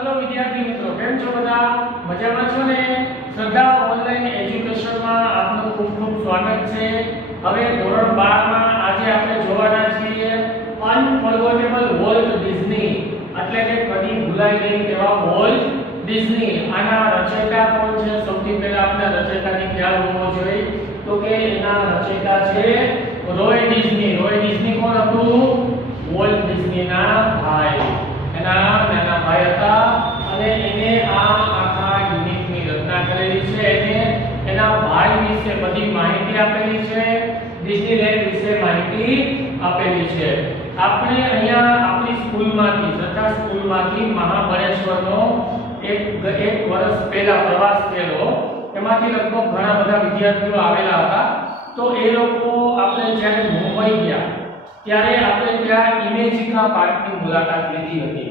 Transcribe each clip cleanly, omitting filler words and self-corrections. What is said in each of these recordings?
Hello विद्यार्थी मित्रों, केम छो बधा? मजामां छो ने? श्रद्धा ऑनलाइन एज्युकेशन માં આપનું ખૂબ ખૂબ સ્વાગત છે। હવે ધોરણ 12 માં આજે આપણે જોવાના છીએ અનફોરગેટેબલ વોલ્ટ ડિઝની, એટલે કે કદી ભૂલાઈ નહીં તેવા વોલ્ટ ડિઝની। આના રચયિતા કોણ છે? સૌથી પહેલા આપણે રચયિતાની ખ્યાલ હોવો જોઈએ તો કે એના રચયિતા છે રોય ડિઝની। રોય ડિઝની કોણ હતું? વોલ્ટ ડિઝનીના ભાઈ। એના નાના ભાઈ હતા અને એને આ આખા યુનિટની રચના કરેલી છે। એને એના ભાઈ વિશે બધી માહિતી આપેલી છે, ડિઝનીલેન્ડ વિશે માહિતી આપેલી છે। આપણે અહીંયા આપણી સ્કૂલમાંથી શ્રદ્ધા સ્કૂલમાંથી મહાબળેશ્વરનો એક વર્ષ પહેલા પ્રવાસ થયેલો। એમાંથી લગભગ ઘણા બધા વિદ્યાર્થીઓ આવેલા હતા। તો એ લોકો આપણે જ્યારે મુંબઈ ગયા ત્યારે આપણે ત્યાં ઇમેજિકા પાર્કની મુલાકાત લીધી હતી।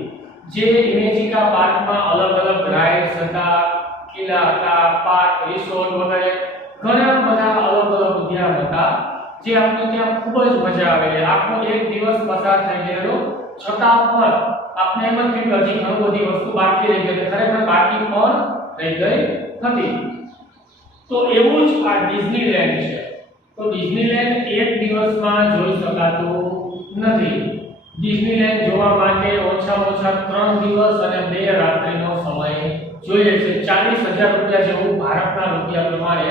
જે ઇમેજિકા પાર્કમાં અલગ અલગ રાઇડ્સ હતા, કિલ્લા હતા, પાર્ક, રિસોર્ટ વગેરે ઘણા બધા અલગ અલગ ઉદ્યાન હતા, જે આપણે ત્યાં ખૂબ જ મજા આવેલી। આખો એક દિવસ પસાર થઈ ગયેલો, છતાં પણ આપણે એમ જ થયું હજી ઘણી બધી વસ્તુ બાકી રહી ગઈ, ખરેખર બાકી પણ રહી ગઈ હતી। તો એવું જ આ ડિઝનીલેન્ડ છે। તો ડિઝનીલેન્ડ એક દિવસમાં જોઈ શકાતું નથી। ડિઝનીલેન્ડ જોવા માટે ઓછામાં ઓછા 3 દિવસ અને 2 રાત્રિનો સમય જોઈએ છે। 40,000 રૂપિયા જેવું ભારતના રૂપિયા પ્રમાણે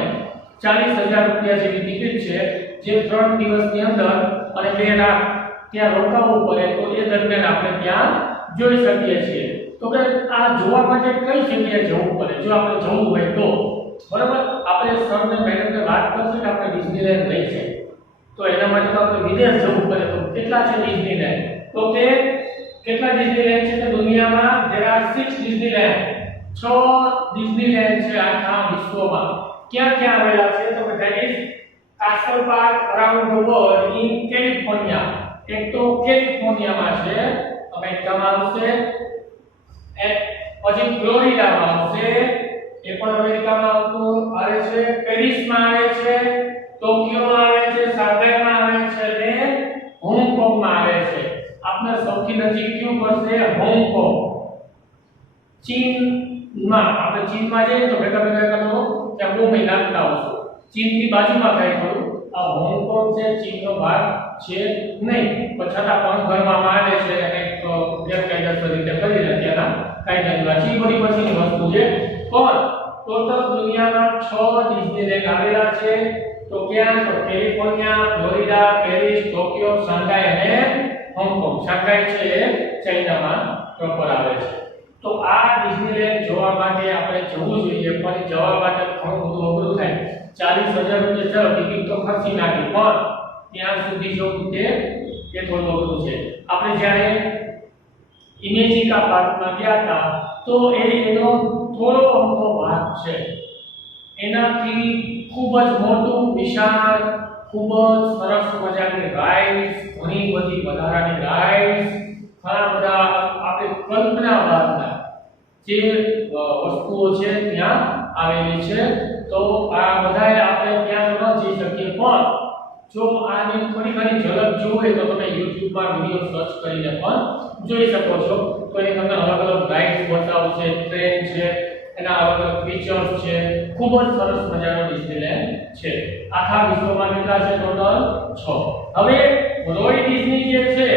40,000 રૂપિયા જેવી ટિકિટ છે, જે 3 દિવસની અંદર અને 2 રાત ત્યાં રોકાવું પડે, તો એ દરમિયાન આપણે ત્યાં જોઈ શકીએ છીએ। તો કે આ જોવા માટે કઈ જગ્યાએ જવું પડે જો આપણે જવું હોય તો? બરાબર, આપણે સર ને મેડમ ને વાત કરશું કે આપણે ડિઝનીલેન્ડ લઈ છે, તો એના માટે તો આપણે વિદેશ જવું પડે। તો કેટલા છે ડિઝનીલેન્ડ? તો કે કેટલા ડિઝનીલેન્ડ છે? તો દુનિયામાં there are 6 ડિઝનીલેન્ડ, 6 ડિઝનીલેન્ડ છે આખા વિશ્વમાં। ક્યાં ક્યાં આવેલા છે? તો કે that is castle park around the world in California। એક તો કેલિફોર્નિયામાં છે, અમેરિકામાં આવશે, પછી ફ્લોરિડામાં આવશે, એ પણ અમેરિકામાં આવે છે, પેરિસમાં આવે છે, ટોક્યોમાં આવે છે, શાંઘાઈમાં આવે છે અને હોંગકોંગમાં આવે છે। આપણે સૌથી નજીક કયું પડશે? હોંગકોંગ। ચીનમાં, આપણે ચીનમાં જઈએ તો ભેગા કરો ત્યાં 2 મહિના લાગતા આવશે। ચીનની બાજુમાં થાય થોડું, આ હોંગકોંગ છે, ચીનનો ભાગ છે નહીં, પણ છતાં પણ ગણવામાં આવે છે અને ગેરકાયદેસર રીતે કરી ત્યાંના કાયદાની છે, બધી પછીની વસ્તુ છે। પણ ટોટલ દુનિયામાં 6 ડિઝનીલેન્ડ આવેલા છે। તો ક્યાં? તો California, Florida, Paris, Tokyo, Shanghai અને હોંગકોંગ। શાંઘાઈ છે એ ચાઇનામાં પ્રોપર આવે છે। તો આ ડિઝનીલેન્ડ જોવા માટે આપણે જવું જોઈએ, પણ જવા માટે ઘણું બધું અઘરું થાય। 40,000 રૂપિયા ચલો ટિકિટ તો ખર્ચી નાખી, પણ ત્યાં સુધી જવું તે થોડું અઘરું છે। આપણે જ્યારે ઇમેજિકા પાર્કમાં ગયા હતા તો એનો થોડો અમથો ભાગ છે, એનાથી ખૂબ જ મોટું, વિશાળ, ખૂબ જ સરસ મજાની રાઇડ્સ, ઘણી બધી વધારાની રાઇડ્સ, ઘણા બધા આપણે કલ્પના બહારના જે વસ્તુઓ છે ત્યાં આવેલી છે। તો આ બધાએ આપણે ત્યાં ન જઈ શકીએ, પણ જો આની થોડી ઘણી ઝલક જોવી તો તમે YouTube માં વિડિયો સર્ચ કરીને પણ જોઈ શકો છો। તો એ તમને અલગ અલગ રાઇડ્સ બતાવશે, ટ્રેન છે, એના અલગ અલગ ફીચર્સ છે, ખૂબ જ સરસ મજાનો ડિઝનીલેન્ડ છે। આખા વિશ્વમાં કેટલા છે? ટોટલ 6। હવે રોય ડિઝની જે છે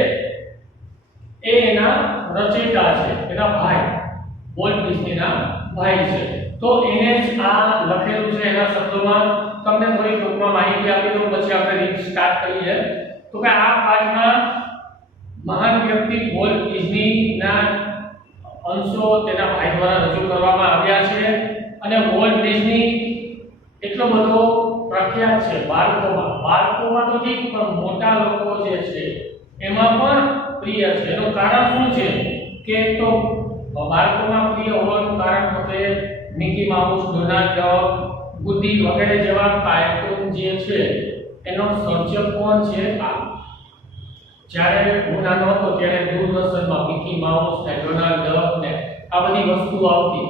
એ એના રચયિતા છે, એના ભાઈ વોલ્ટ ડિઝનીના ભાઈ છે। તો એને જ આ લખેલું છે એના શબ્દોમાં। તમને થોડી ટૂંકમાં માહિતી આપી દઉં, પછી આપણે રીડ સ્ટાર્ટ કરીએ। તો કે આ પાઠમાં મહાન વ્યક્તિ વોલ્ટ ડિઝનીના અંશો તેના ભાઈ દ્વારા રજૂ કરવામાં આવ્યા છે। અને વોલ્ટ ડિઝની એટલો બધો પ્રખ્યાત છે બાળકોમાં તો ઠીક, પણ મોટા લોકો જે છે એમાં પણ પ્રિય છે। એનું કારણ શું છે કે તો બાળકોમાં પ્રિય હોવાનું કારણ પોતે મિકી માઉસ, ડોનાલ્ડ ડક, ગુડી વગેરે જેવા કાર્ટૂન જે છે એનો સર્જક કોણ છે? આ જ્યારે હું નાનો હતો ત્યારે દૂરદર્શનમાં મિકી માઉસ ને ડોનાલ્ડ ડક ને આ બધી વસ્તુઓ આવતી।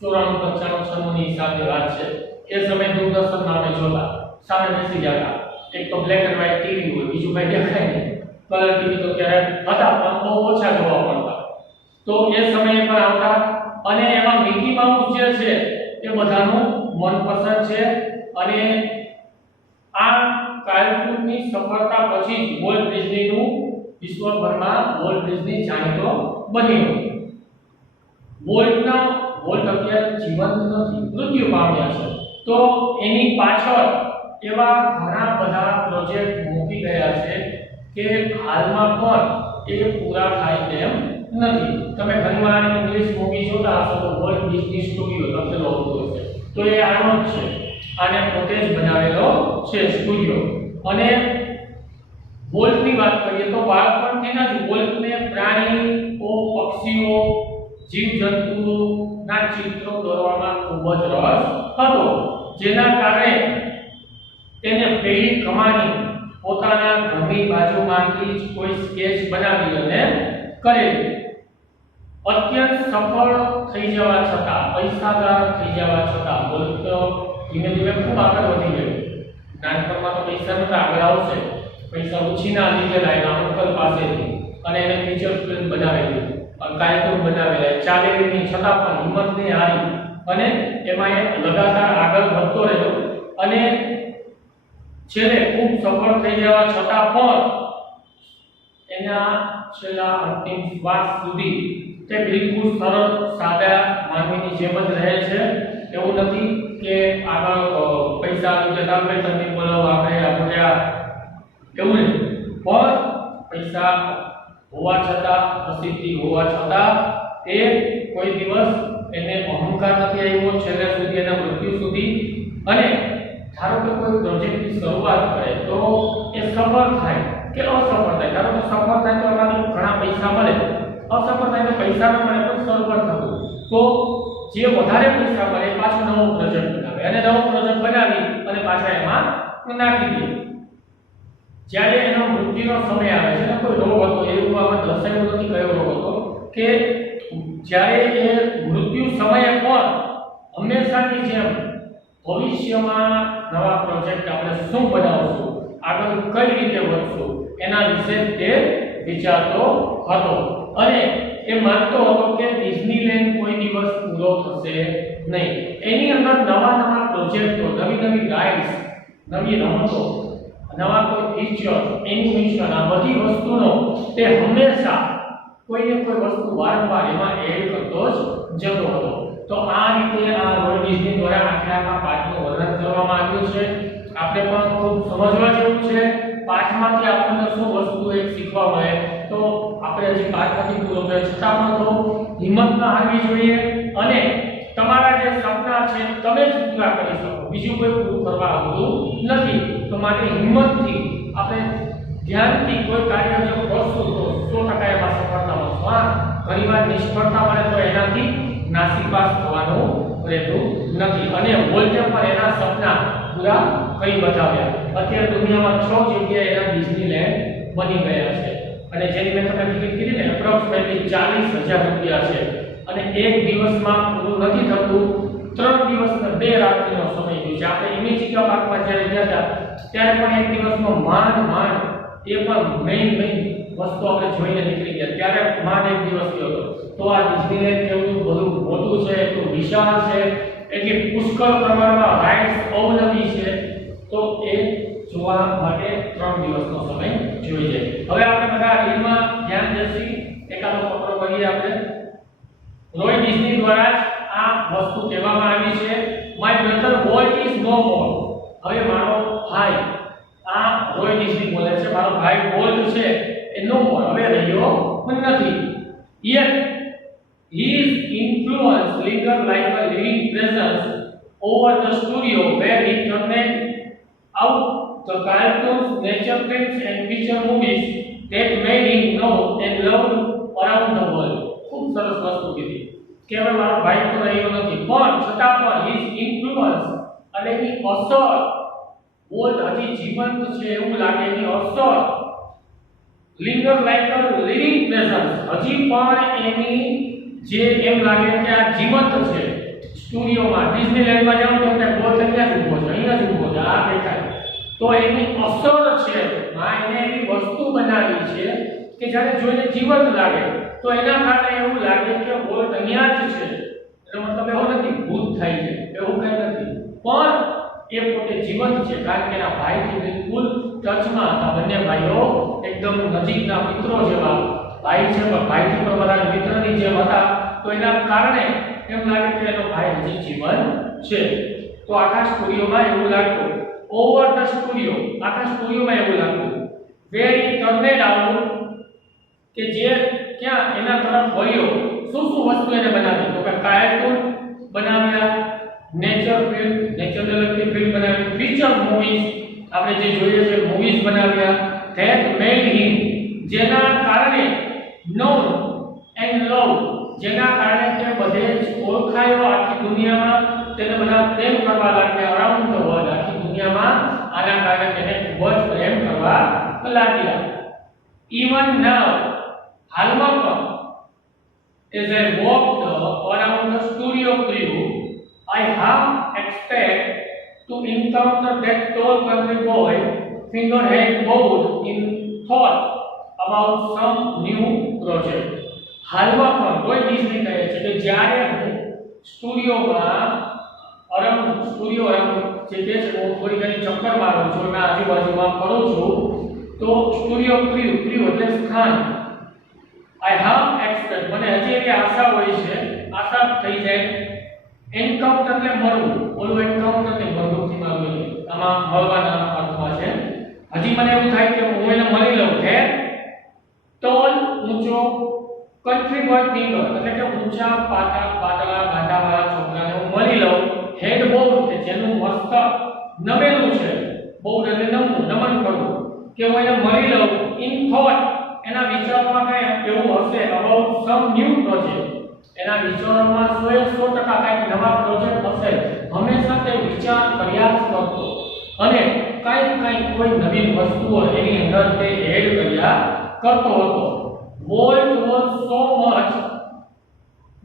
94, 95 ની સાથે વાત છે, એ સમય દૂરદર્શનમાં અમે જોતા, સામે બેસી જતા। એક તો બ્લેક એન્ડ વ્હાઇટ ટીવી હોય, બીજું કઈ દેખાય નહીં, કલર ટીવી તો ત્યારે હતા પણ બહુ ઓછા જોવા મળતા। તો એ સમયે પણ આવતા અને એમાં મિકી માઉસ જે છે એ બધાનું મનપસંદ છે અને આ કાર્ટૂનની સફળતા પછી જ વોલ્ટ ડિઝનીનું વિશ્વભરમાં વોલ્ટ ડિઝની જાણીતો બન્યો. વોલ્ટ અત્યારે જીવંત નથી, મૃત્યુ પામ્યા છે. તો એની પાછળ એવા ઘણા બધા પ્રોજેક્ટ મૂકી ગયા છે કે હાલમાં પણ એ પૂરા થાય તેમ નથી. તમે ઘણીવાર ઇંગ્લિશ મૂવી જોતા હશો તો વોલ્ટ ડિઝની સ્ટુડિયો લખેલો હોતો હશે, તો એ આનો જ છે. આને પોતે જ બનાવેલો છે સ્ટુડિયો. અને વોલ્ટની વાત કરીએ તો બાળપણથી જ વોલ્ટને પ્રાણીઓ, પક્ષીઓ, જીવજંતુઓના ચિત્રો દોરવામાં ખૂબ જ રસ હતો, જેના કારણે તેને પહેલી કમાણી પોતાના ઘરની બાજુમાંથી જ કોઈ સ્કેચ બનાવી અને કરેલી. અત્યંત સફળ થઈ જવા છતાં, પૈસાદાર થઈ જવા છતાં વોલ્ટ ધીમે ધીમે ખૂબ આગળ વધી ગયો. નાનપણમાં તો પૈસા નતા, આગળ આવશે. પૈસા ઉછીના લીધેલા એના અંકલ પાસેથી અને એને ફીચર ફિલ્મ બનાવેલી, કાર્ટૂન બનાવેલા, ચાલેલી છતાં પણ હિંમત નહીં હારી અને એમાં એ લગાતાર આગળ વધતો રહ્યો અને છેલ્લે ખૂબ સફળ થઈ જવા છતાં પણ એના છેલ્લા અંતિમ શ્વાસ સુધી તે બિલકુલ સરળ સાદા માનવીની જેમ જ રહે છે. એવું નથી કે આગળ પૈસા આવી જતા આપણે તમને બોલાવો આપણે એવું નહીં, પણ પૈસા હોવા છતાં, પ્રસિદ્ધિ હોવા છતાં તે કોઈ દિવસ એને અહંકાર નથી આવ્યો છેલ્લે સુધી, એના મૃત્યુ સુધી. અને ધારો કે કોઈ પ્રોજેક્ટની શરૂઆત કરે તો એ સફળ થાય કે અસફળ થાય. ધારો કે સફળ થાય તો એમાંથી ઘણા પૈસા મળે, અસફળ થાય તો પૈસા ન મળે પણ સર્વર થતું, તો જે વધારે પૈસા મળે પાછો નવો પ્રોજેક્ટ બનાવે અને નવો પ્રોજેક્ટ બનાવી અને પાછા એમાં નાખી દે. જ્યારે એનો મૃત્યુનો સમય આવે છે, કોઈ રોગ હતો, એવું આમાં દર્શાવ્યું નથી કયો રોગ હતો, કે જ્યારે એ મૃત્યુ સમયે પણ હંમેશાની જેમ ભવિષ્યમાં નવા પ્રોજેક્ટ આપણે શું બનાવશું, આગળ કઈ રીતે વધશું, એના વિશે તે વિચારતો હતો. અને એ માનતો હતો કે ડિઝનીલેન્ડ કોઈ દિવસ પૂરો થશે નહીં. એની અંદર નવા નવા પ્રોજેક્ટો, નવી નવી રાઇડ્સ, નવી રમતો, નવા કોઈ ફીચર, એનિમેશન, આ બધી વસ્તુનો તે હંમેશા કોઈને કોઈ વસ્તુ વારંવાર એમાં એડ કરતો જ જતો હતો. તો આ રીતે આ વોલ્ટ ડિઝની દ્વારા આખા પાઠનું વર્ણન કરવામાં આવ્યું છે. આપણે પણ ખૂબ સમજવા જેવું છે. પાઠમાંથી આપણને શું વસ્તુ એક શીખવા મળે, તો આપણે હજી પાઠ નથી પૂરો થયો છતાં પણ તો હિંમત ન હારવી જોઈએ અને તમારા જે સપના છે તમે જ પૂરા કરી શકો, બીજું કોઈ પૂરું કરવા આવતું નથી. તો માટે હિંમતથી આપણે ધ્યાનથી કોઈ કાર્ય જો કરશું તો 100% એમાં સફળતા મળશે. ઘણીવાર નિષ્ફળતા મળે તો એનાથી નાસીપાસ થવાનું રહેતું નથી. અને વોલ્ટે પણ એના સપના પૂરા કરી બતાવ્યા. અત્યારે દુનિયામાં 6 જગ્યાએ એના ડિઝનીલેન્ડ બની ગયા છે અને જેની મેં તમને ટિકિટ કીધી ને એપ્રોક્સિમેટલી 40,000 રૂપિયા છે. અને એક દિવસમાં પૂરું નથી થતું, 3 દિવસ અને 2 રાત્રિનો સમય જોઈએ છે. આપણે ઇમેજિકા પાર્કમાં જ્યારે ગયા હતા ત્યારે પણ એક દિવસમાં માંડ એ પણ મેઇન વસ્તુ આપણે જોઈને નીકળી ગયા, ત્યારે માંડ એક દિવસ ગયો હતો. તો આ ડિઝનીલેન્ડ કેવું બધું મોટું છે, એટલું વિશાળ છે, એટલી પુષ્કળ પ્રમાણમાં રાઇડ્સ અવનવી છે, તો એ જોવા માટે 3 દિવસનો સમય જોઈએ. હવે આપણે બધા રીલમાં ધ્યાન દેસી એકાદો પકડો કરીએ. આપણે રોય ડિઝની દ્વારા આ વસ્તુ કહેવામાં આવી છે, my brother Walt is no more. હવે મારો ભાઈ, આ રોય ડિઝની બોલે છે, મારો ભાઈ વોલ્ટ છે એ નો મોર, હવે રહ્યો નથી. Yet his influence lingered like a living presence over the studio where he turned out the cartoons, nature films and feature movies that made him known and loved around the world. ખૂબ સરસ વસ્તુ કીધી કે હવે મારો ભાઈ તો રહ્યો નથી, પણ છતાં પણ his influence અને એની અસર, વોલ્ટ હજી જીવંત છે એવું લાગે, એની અસર linger like a living presence, હજી પણ એની જે એમ લાગે કે આ જીવંત છે. સ્ટુડિયોમાં ડિઝનીલેન્ડમાં જાવ તો ત્યાં બોલ અહીંયા જ ઊભો છે, અહીંયા જ ઊભો છે, આ દેખાય. તો એની અસર છે, એને એવી વસ્તુ બનાવી છે કે જ્યારે જોઈને જીવંત લાગે. તો એના કારણે એવું લાગે કે વોલ્ટ અહીંયા જ છે, એનો મતલબ એવો નથી ભૂત થાય છે, એવું કંઈ નથી, પણ એ પોતે જીવંત છે, કારણ કે એના ભાઈથી બિલકુલ ટચમાં હતા. બંને ભાઈઓ એકદમ નજીકના મિત્રો જેવા ભાઈ છે, પણ ભાઈથી પણ વધારે મિત્રની જેમ હતા. તો એના કારણે એમ લાગે કે એનો ભાઈ હજી જીવંત છે. તો આખા સ્ટુડિયોમાં એવું લાગતું, ઓવર ધ સ્ટુડિયો, આખા સ્ટુડિયોમાં એવું લાગતું, વેર હી ટર્નેડ આઉટ, કે જે ક્યાં એના તરફ વળ્યો. શું શું વસ્તુ એને બનાવી? તો કે કાર્ટૂન બનાવ્યા, નેચર ફિલ્મ, નેચરને લગતી ફિલ્મ બનાવી, ફીચર મૂવીઝ, આપણે જે જોઈએ છે મૂવીઝ બનાવ્યા, ધેટ મેડ હિમ, જેના કારણે નોન એન્ડ લવ, જેના કારણે તે બધે જ ઓળખાયો આખી દુનિયામાં, તેને બધા પ્રેમ કરવા લાગ્યા, અરાઉન્ડ ધ વર્લ્ડ, આખી દુનિયામાં આના કારણે તેને ખૂબ જ પ્રેમ કરવા લાગ્યા. ઇવન નાઉ, હાલમાં પણ, as I walked around the studio crew, I half expect to encounter that tall country boy, finger hand bowed in thought about some new project. હાલમાં પણ કોઈ ડિઝની કહે છે કે જ્યારે હું સ્ટુડિયોમાં સ્ટુડિયો જે કે છે હું થોડી ઘણી ચક્કર મારું છું, એના આજુબાજુમાં ફરું છું, તો સ્ટુડિયો ક્રૂ એટલે સ્થાન, આઈ હાવ એક્સપેક્ટ, મને હજી એવી આશા હોય છે, આશા થઈ જાય. એન્કાઉન્ટર એટલે મળવું, ઓલું એન્કાઉન્ટર ને બંદૂકથી મારવું, આમાં મળવાના અર્થમાં છે. હજી મને એવું થાય કે હું એને મળી લઉં છે. ટોલ, ઊંચો, કન્ટ્રી બોય ફિંગર એટલે કે ઊંચા પાતળા ગાંઠાવાળા છોકરાને હું મળી લઉં. હેડ બોલ્ડ કે જેનું મસ્તક નમેલું છે, બોલ્ડ એટલે નમવું, નમન કરવું, કે હું એને મળી લઉં. ઇન થોટ, એના વિચારોમાં કઈ એવું હશે, અબાઉટ સમ ન્યુ પ્રોજેક્ટ, એના વિચારોમાં 100% કઈક નવા પ્રોજેક્ટ હશે. હંમેશા તે વિચાર કર્યા જ કરતો અને કઈક કોઈ નવી વસ્તુઓ એની અંદર તે એડ કર્યા કરતો હતો. Walt was so much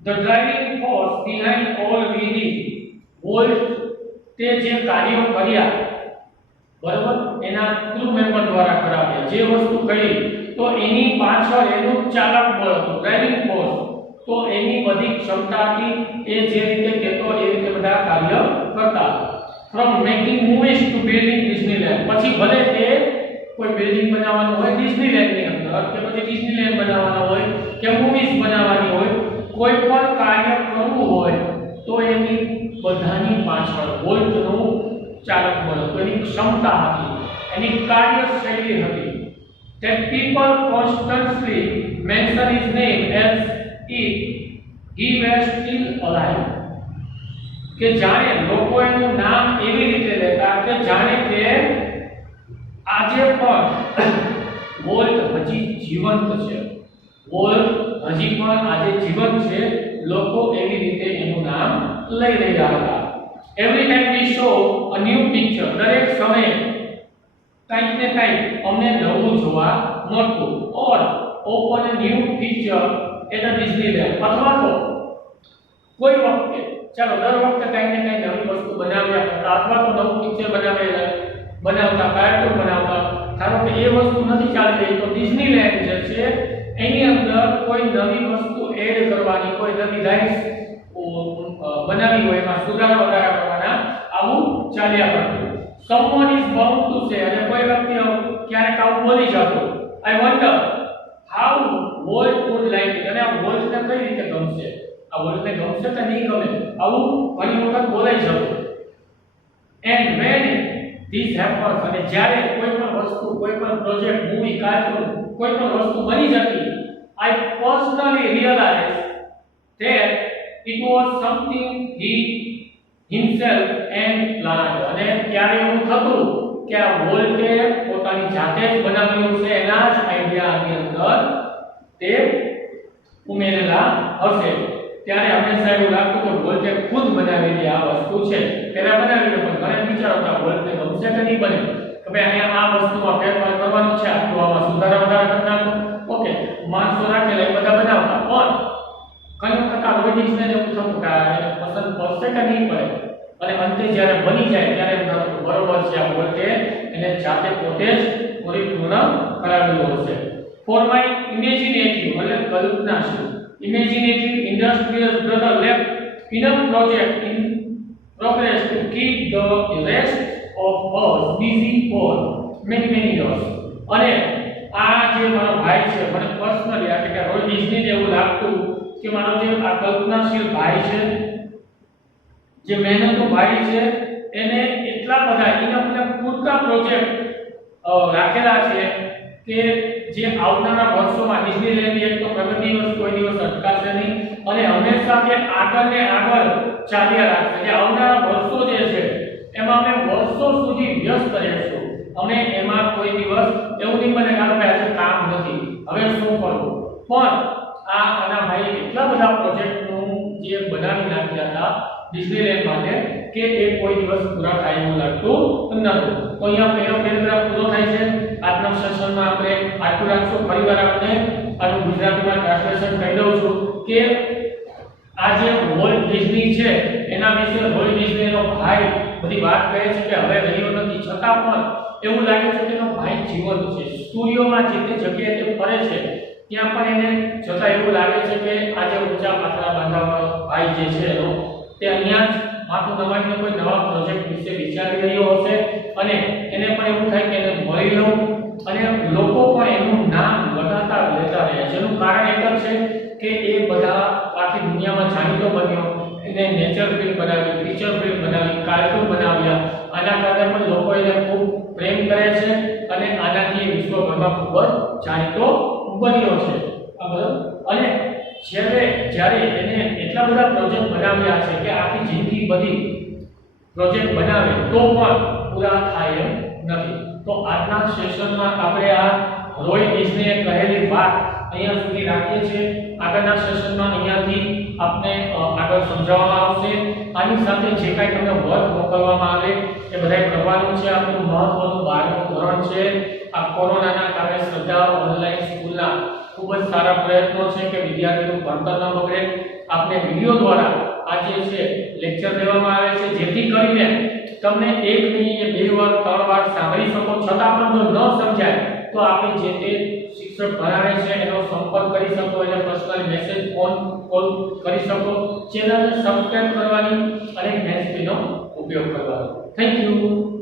the driving force behind all we did. Walt તે જે કાર્યો કર્યા, બરાબર, એના ક્રૂ મેમ્બર દ્વારા કરાવ્યા, જે વસ્તુ કરી, તો એની પાછળ એનું ચાલક બળ હતું, ડ્રાઇવિંગ ફોર્સ. તો એની બધી ક્ષમતાથી એ જે રીતે કહેતો એ રીતે બધા કાર્ય કરતા. From making movies to building Disneyland, પછી ભલે તે કોઈ બિલ્ડિંગ બનાવવાનું હોય ડિઝનીલેન્ડની અંદર, કે પછી ડિઝનીલેન્ડ બનાવવાનો હોય કે મૂવીઝ બનાવવાની હોય, કોઈ પણ કાર્ય કરવું હોય તો એની બધાની પાછળ વોલ્ટનું ચાલક બળ હતું, એની ક્ષમતા હતી, એની કાર્યશૈલી હતી. That people constantly mention his name as if he were still alive. કે જાણે લોકો એનું નામ એવી રીતે લેતા કે જાણે કે આજે પણ વોલ્ટ હજી જીવંત છે, વોલ્ટ હજી પણ આજે જીવંત છે, લોકો એવી રીતે એનું નામ લઈ રહ્યા હતા. Every time we show a new picture, દરેક સમયે કંઈક ને કંઈક અમને નવું જોવા મળતું. Or open a new feature at Disneyland, અથવા તો કોઈ વખતે, ચાલો દર વખતે કંઈક ને કંઈક નવી વસ્તુ બનાવ્યા કરતા, અથવા તો નવું પિક્ચર બનાવતા, કાર્ટૂન બનાવતા. ધારો કે એ વસ્તુ નથી ચાલી રહી તો ડિઝનીલેન્ડ જે છે એની અંદર કોઈ નવી વસ્તુ એડ કરવાની, કોઈ નવી રાઇડ્સ બનાવી હોય, એમાં સુધારા વધારા કરવાના, આવું ચાલ્યા કરતું. Someone is bound to say, અને કોઈ વ્યક્તિ ક્યારેક આવું બોલી જતો, I wonder how Walt would like it, અને આ વોલ્ટને કઈ રીતે ગમશે, આ વોલ્ટને ગમશે કે નહીં ગમે, આવું ઘણી વખત બોલાઈ જતું. And when this happens, અને જ્યારે કોઈ પણ વસ્તુ, કોઈ પણ પ્રોજેક્ટ, મૂવી, કાર્ટૂન, કોઈ પણ વસ્તુ બની જતી, I personally realized that it was something he himself and planned. અને ત્યારે એવું થતું કે આ વોલ્ટે પોતાની જાતે જ બનાવેલું છે, એના જ આઈડિયા આની અંદર તે ઉમેરેલા હશે. ત્યારે હંમેશા એવું લાગતું કે વોલ્ટે ખુદ બનાવેલી આ વસ્તુ છે. પહેલા બનાવીને પણ ઘરે વિચારતા વોલ્ટને ગમશે કે નહીં બને, કે ભાઈ અહીંયા આ વસ્તુમાં ફેરફાર કરવાનો છે, તો આમાં સુધારા વધારા કરી નાખો. ઓકે, માણસો રાખેલા એ બધા બનાવતા, પણ ઘણી વખત આ રોડિક્સને એવું થતું કે એને પસંદ પડશે કે નહીં પડે, અને અંતે જ્યારે બની જાય ત્યારે એમ થતું બરોબર છે, આ વોલ્ટે એને જાતે પોતે જ પરિપૂર્ણ કરાવેલું હશે. ફોર માય ઇમેજિનેટિવ, એટલે કલ્પનાશીલ. Imaginative industrious brother left enough project in progress to keep the rest of us busy for many years. અને આ જે મારો ભાઈ છે, મને પર્સનલી એટલે કે રોય ડિઝનીને એવું લાગતું કે મારો જે આ કલ્પનાશીલ ભાઈ છે, જે મહેનતુ ભાઈ છે, એને એટલા બધા એના પૂરતા પ્રોજેક્ટ રાખેલા છે કે જે આવનારા વર્ષોમાં ડિઝનીલેન્ડની એક તો પ્રગતિ કોઈ દિવસ અટકાશે નહીં અને હંમેશા કે આગળ ને આગળ ચાલ્યા રાખશે. જે આવનારા વર્ષો જે છે એમાં અમે વર્ષો સુધી વ્યસ્ત રહીશું. અમે એમાં કોઈ દિવસ એવું નહીં બને કે આજે કામ નથી, હવે શું કરવું. પણ આ આના ભાઈ એટલા બધા પ્રોજેક્ટનું જે બનાવી નાખ્યા હતા ડિઝનીલેન્ડ માટે કે એ કોઈ દિવસ પૂરા થાય એવું લાગતું નહોતું. તો અહીંયા પહેલો પેરેગ્રાફ પૂરો થાય છે. આજના સેશનમાં આપણે આટલું રાખશું. ફરીવાર આપણે આનું ગુજરાતીમાં ટ્રાન્સલેશન કરી દઉં છું કે આ જે વોલ્ટ ડિઝની છે એના વિશે વોલ્ટ ડિઝનીનો ભાઈ બધી વાત કહે છે કે હવે રહ્યો નથી, છતાં પણ એવું લાગે છે કે એનો ભાઈ જીવંત છે. સ્ટુડિયોમાં જે તે જગ્યાએ તે ફરે છે ત્યાં પણ એને છતાં એવું લાગે છે કે આ જે ઊંચા પાતળા બાંધાવાળો ભાઈ જે છે એનો તે અહીંયા જ માથું નમાઈને કોઈ નવા પ્રોજેક્ટ વિશે વિચારી રહ્યો હશે અને એને પણ એવું થાય કે એને મળી લઉં અને લોકો પણ એનું નામ લગાતાર લેતા રહે છે. એનું કારણ એક જ છે કે એ બધા આખી દુનિયામાં જાણીતો બન્યો. એને નેચર ફિલ્મ બનાવી, ફીચર ફિલ્મ બનાવી, કાર્ટૂન બનાવ્યા. આના કારણે પણ લોકો એને ખૂબ પ્રેમ કરે છે અને આનાથી વિશ્વભરમાં ખૂબ જ જાણીતો બન્યો છે. બરાબર. અને જ્યારે એને એટલા બધા પ્રોજેક્ટ બનાવ્યા છે કે આખી જિંદગી બધી પ્રોજેક્ટ બનાવે તો પણ પૂરા થાય એમ નથી. તો આજના સેશનમાં આપણે આ રોય ડિઝનીએ કહેલી વાત અહીંયા સુધી રાખીએ છીએ. આગળના સેશનમાં અહીંયાથી આપને આગળ સમજાવવામાં આવશે. આની સાથે જે કાંઈ તમને વર્ક મોકલવામાં આવે એ બધાય કરવાનું છે. આપણું મહત્વનું 12મું ધોરણ છે. આ કોરોનાના કારણે શ્રદ્ધા ઓનલાઈન સ્કૂલના ખૂબ જ સારા પ્રયત્નો છે કે વિદ્યાર્થીનું ભણતર ન બગડે. આપને વિડિયો દ્વારા આ જે છે લેક્ચર દેવામાં આવે છે જેથી કરીને તમને એક નહીં, બે વાર, 3 વાર સાંભળી શકો. છતાં પણ જો ન સમજાય તો આપણે જે તે શિક્ષક ભણાવે છે એનો સંપર્ક કરી શકો, એને પર્સનલ મેસેજ, ફોન કોલ કરી શકો. ચેનલને સબસ્ક્રાઇબ કરવાની અને બેલ નો ઉપયોગ કરવાનો. Thank you.